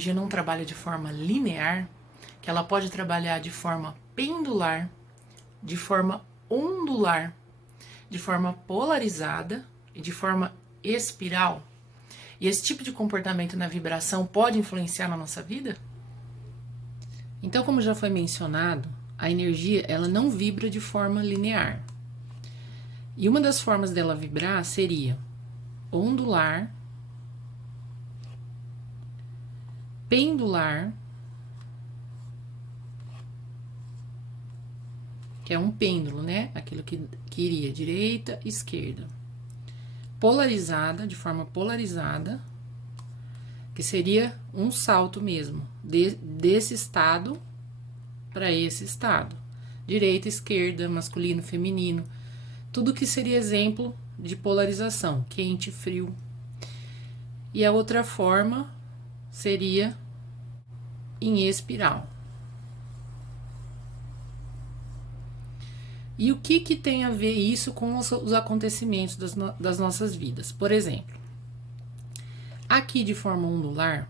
energia não trabalha de forma linear, que ela pode trabalhar de forma pendular, de forma ondular, de forma polarizada e de forma espiral. E esse tipo de comportamento na vibração pode influenciar na nossa vida? Então, como já foi mencionado, a energia ela não vibra de forma linear. E uma das formas dela vibrar seria ondular, pendular, que é um pêndulo, né? Aquilo que iria direita, esquerda. Polarizada, de forma polarizada, que seria um salto mesmo, desse estado para esse estado. Direita, esquerda, masculino, feminino, tudo que seria exemplo de polarização, quente, frio. E a outra forma seria em espiral. E o que tem a ver isso com os acontecimentos das nossas vidas? Por exemplo, aqui de forma ondular,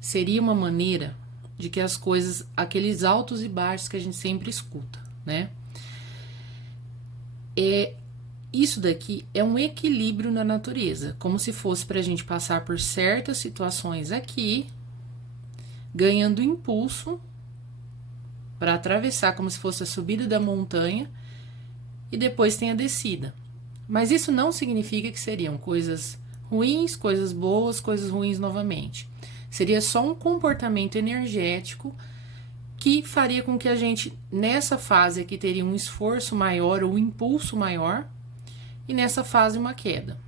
seria uma maneira de que as coisas, aqueles altos e baixos que a gente sempre escuta, né? Isso daqui é um equilíbrio na natureza, como se fosse para a gente passar por certas situações aqui, ganhando impulso para atravessar como se fosse a subida da montanha e depois tem a descida. Mas isso não significa que seriam coisas ruins, coisas boas, coisas ruins novamente. Seria só um comportamento energético que faria com que a gente, nessa fase aqui, teria um esforço maior ou um impulso maior, e nessa fase uma queda.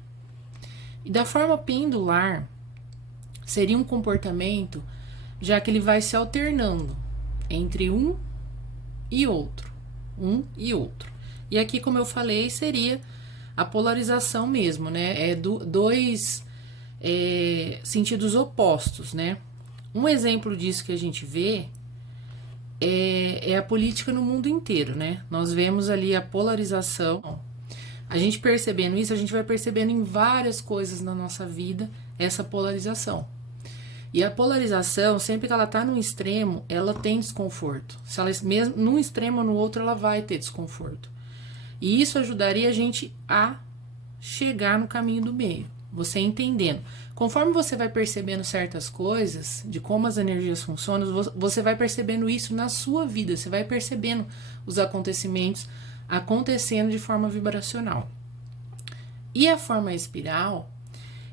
E da forma pendular, seria um comportamento, já que ele vai se alternando entre um e outro. E aqui, como eu falei, seria a polarização mesmo, né? Dois sentidos opostos, né? Um exemplo disso que a gente vê é a política no mundo inteiro, né? Nós vemos ali a polarização. A gente percebendo isso, a gente vai percebendo em várias coisas na nossa vida essa polarização. E a polarização, sempre que ela tá num extremo, ela tem desconforto. Se ela mesmo num extremo ou no outro, ela vai ter desconforto. E isso ajudaria a gente a chegar no caminho do meio. Você entendendo. Conforme você vai percebendo certas coisas, de como as energias funcionam, você vai percebendo isso na sua vida. Você vai percebendo os acontecimentos acontecendo de forma vibracional. E a forma espiral,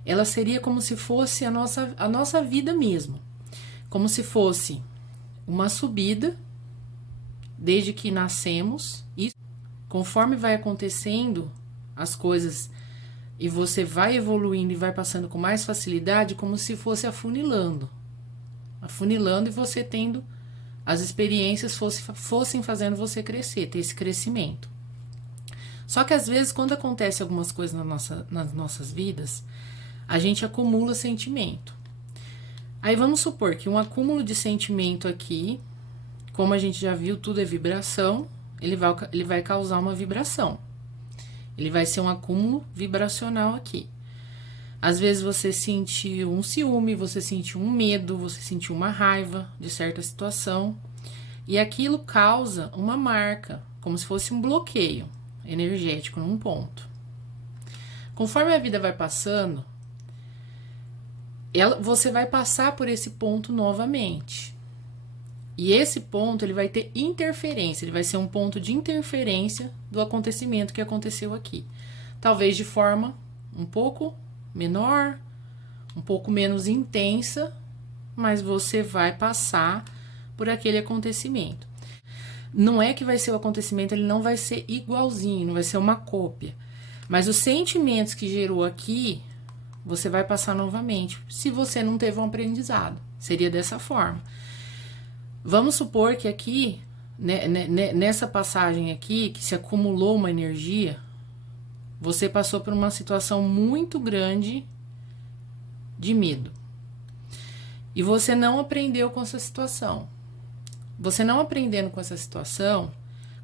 ela seria como se fosse a nossa vida mesmo. Como se fosse uma subida, desde que nascemos, e conforme vai acontecendo as coisas e você vai evoluindo e vai passando com mais facilidade, como se fosse afunilando. Afunilando e você tendo as experiências fossem fazendo você crescer, ter esse crescimento. Só que às vezes, quando acontece algumas coisas nas nossas vidas, a gente acumula sentimento. Aí vamos supor que um acúmulo de sentimento aqui, como a gente já viu, tudo é vibração, ele vai causar uma vibração. Ele vai ser um acúmulo vibracional aqui. Às vezes você sentiu um ciúme, você sentiu um medo, você sentiu uma raiva de certa situação. E aquilo causa uma marca, como se fosse um bloqueio energético num ponto. Conforme a vida vai passando, você vai passar por esse ponto novamente. E esse ponto ele vai ter interferência, ele vai ser um ponto de interferência do acontecimento que aconteceu aqui. Talvez de forma um pouco menor, um pouco menos intensa, mas você vai passar por aquele acontecimento. Não é que vai ser o acontecimento, ele não vai ser igualzinho, não vai ser uma cópia. Mas os sentimentos que gerou aqui, você vai passar novamente, se você não teve um aprendizado. Seria dessa forma. Vamos supor que aqui, né, nessa passagem aqui, que se acumulou uma energia, você passou por uma situação muito grande de medo. E você não aprendeu com essa situação. Você não aprendendo com essa situação,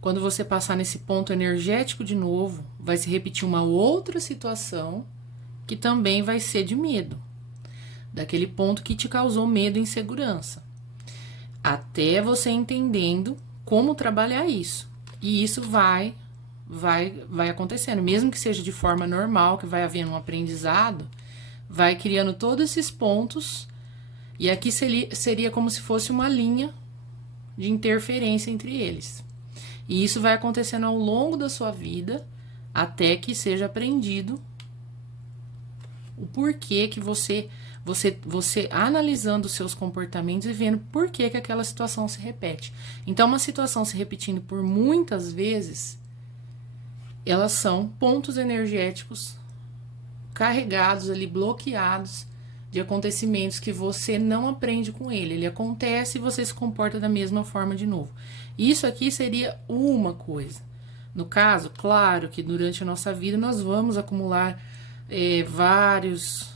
quando você passar nesse ponto energético de novo, vai se repetir uma outra situação que também vai ser de medo. daquele ponto que te causou medo e insegurança. Até você entendendo como trabalhar isso. E isso vai acontecendo, mesmo que seja de forma normal, que vai havendo um aprendizado, vai criando todos esses pontos, e aqui seria como se fosse uma linha de interferência entre eles. E isso vai acontecendo ao longo da sua vida, até que seja aprendido o porquê que você analisando os seus comportamentos e vendo por que aquela situação se repete. Então, uma situação se repetindo por muitas vezes, elas são pontos energéticos carregados ali, bloqueados de acontecimentos que você não aprende com ele. Ele acontece e você se comporta da mesma forma de novo. Isso aqui seria uma coisa. No caso, claro que durante a nossa vida nós vamos acumular vários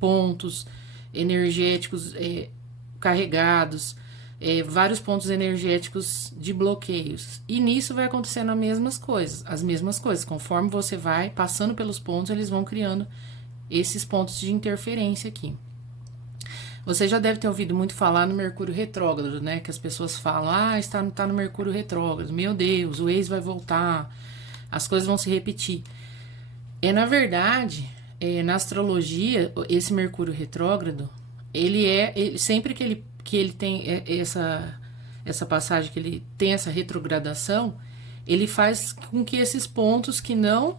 pontos energéticos carregados, vários pontos energéticos de bloqueios. E nisso vai acontecendo as mesmas coisas. Conforme você vai passando pelos pontos, eles vão criando esses pontos de interferência aqui. Você já deve ter ouvido muito falar no Mercúrio retrógrado, né? Que as pessoas falam, está no Mercúrio retrógrado, meu Deus, o ex vai voltar, as coisas vão se repetir. Na verdade, na astrologia, esse Mercúrio retrógrado, sempre que ele tem essa passagem, que ele tem essa retrogradação, ele faz com que esses pontos que não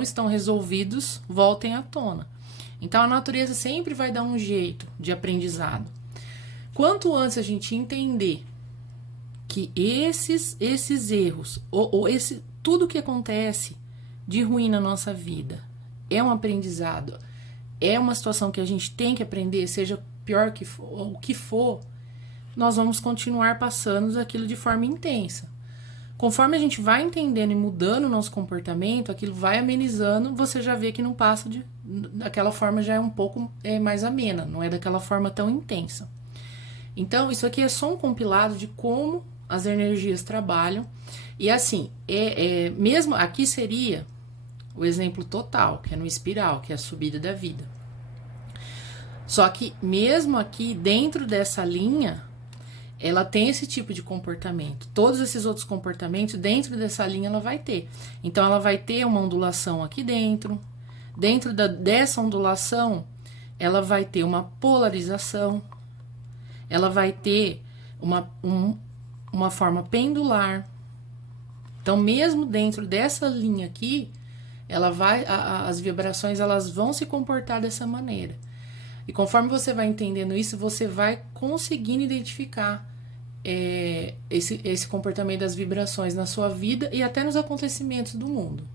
estão resolvidos voltem à tona. Então, a natureza sempre vai dar um jeito de aprendizado. Quanto antes a gente entender que esses erros, ou tudo que acontece de ruim na nossa vida, é um aprendizado, é uma situação que a gente tem que aprender, seja pior que for, ou o que for, nós vamos continuar passando aquilo de forma intensa. Conforme a gente vai entendendo e mudando o nosso comportamento, aquilo vai amenizando, você já vê que não passa daquela forma, já é um pouco mais amena, não é daquela forma tão intensa. Então, isso aqui é só um compilado de como as energias trabalham. E assim, mesmo aqui seria o exemplo total, que é no espiral, que é a subida da vida. Só que mesmo aqui, dentro dessa linha, ela tem esse tipo de comportamento. Todos esses outros comportamentos, dentro dessa linha, ela vai ter. Então, ela vai ter uma ondulação aqui dentro. Dentro dessa ondulação, ela vai ter uma polarização. Ela vai ter uma forma pendular. Então, mesmo dentro dessa linha aqui, as vibrações elas vão se comportar dessa maneira. E conforme você vai entendendo isso, você vai conseguindo identificar esse comportamento das vibrações na sua vida e até nos acontecimentos do mundo.